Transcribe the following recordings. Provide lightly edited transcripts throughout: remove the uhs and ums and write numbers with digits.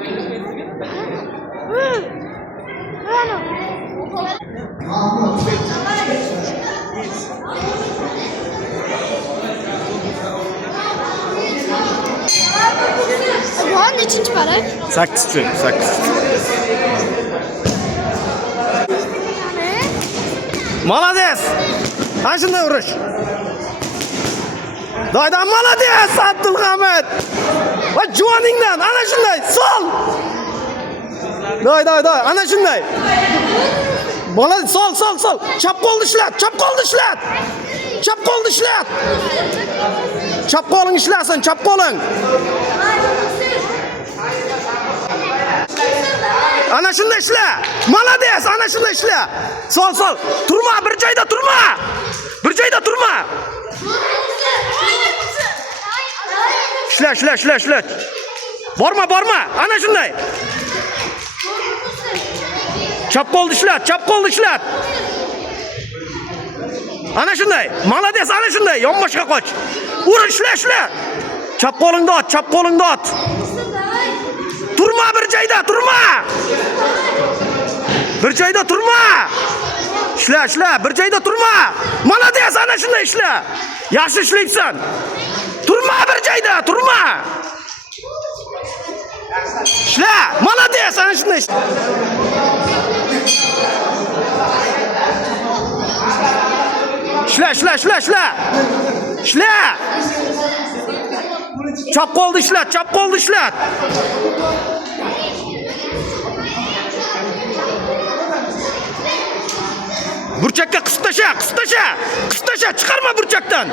Bu nechinchi para? 8. Молодец! Ana shunday urish. Doydan молодец, Abdulhamid. Va juvoningdan ana shunday, sol. Doy, ana shunday. Молодец, sol. Chap qo'lni ishlat. Chap qo'ling ishlasin, chap qo'ling. Ana shunday ishla. Молодец, ana shunday ishla. Sol. Turma, bir joyda turma. Ishla. Borma. Ana shunday. Chap qo'lni ishlat. Ana shunday. Молодец, ana shunday. Yonboshga qoch. Ur, ishla. Chap qo'lingni ot. Turma, bir joyda turma. Ishla, bir joyda turma. Молодец, ana shunday ishla. Yaxshi ishlaysan. Turma, bir joyda turma. Ishla, молодец, ana shunday ishla. Ishla. Chap qo'lni ishlat. Burchakka qisib tasha. Chiqarma burchakdan.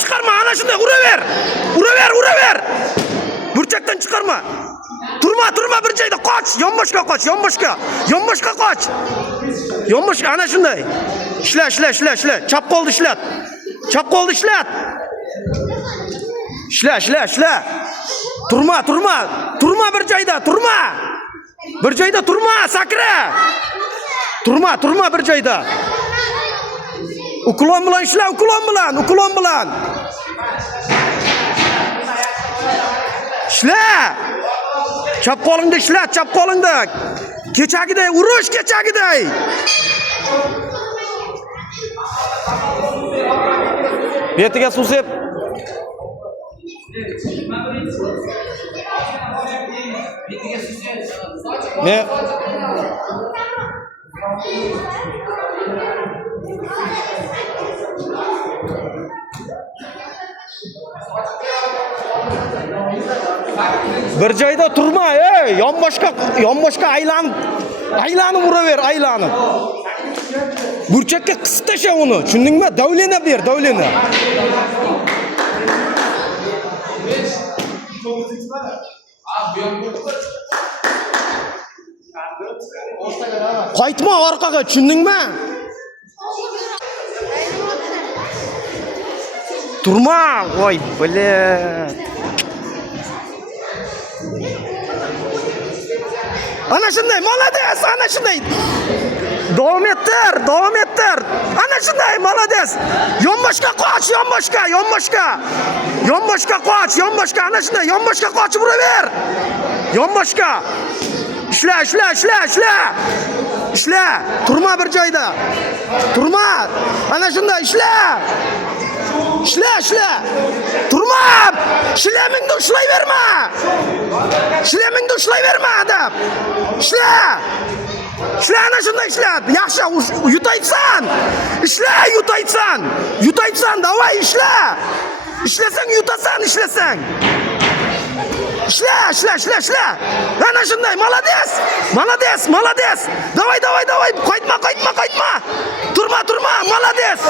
Chiqarma, ana shunday uraver. Burchakdan chiqarma. Turma, bir joyda qoch. Yonboshga qoch. Yonboshga ana shunday. Ishla. Chap qo'lni ishlat. Ishla. Turma, bir joyda turma. Sakra. Turma, bir joyda. Uklon bilan ishla, uklon bilan. Ishla. Chap qo'lingda ishlat, Kechagiday urush. Betiga suv sep. Bir joyda turma, yonboshqa aylanib uraver, Burchakka qisib tasha uni, tushundingmi? Davlena ber. Qaytma orqaga, tushundingmi? Turma, voy, bilet. Ana shunday, молодец, ana shunday. Davom ettir. Ana shunday, молодец. Yonboshga qoch, ana shunday, yonboshga qochib uraver. Yonboshga. Ishla. Turma bir joyda. Ana shunday ishla. Turma. Shlemingni ushlayverma adam. Ishla, ana shunday ishlat. Yaxshi, yutaysan. Davay ishla. Ishlasang yutasan, Ishla. Ana shunday, молодец. Davay. Qaytma. Turma, молодец.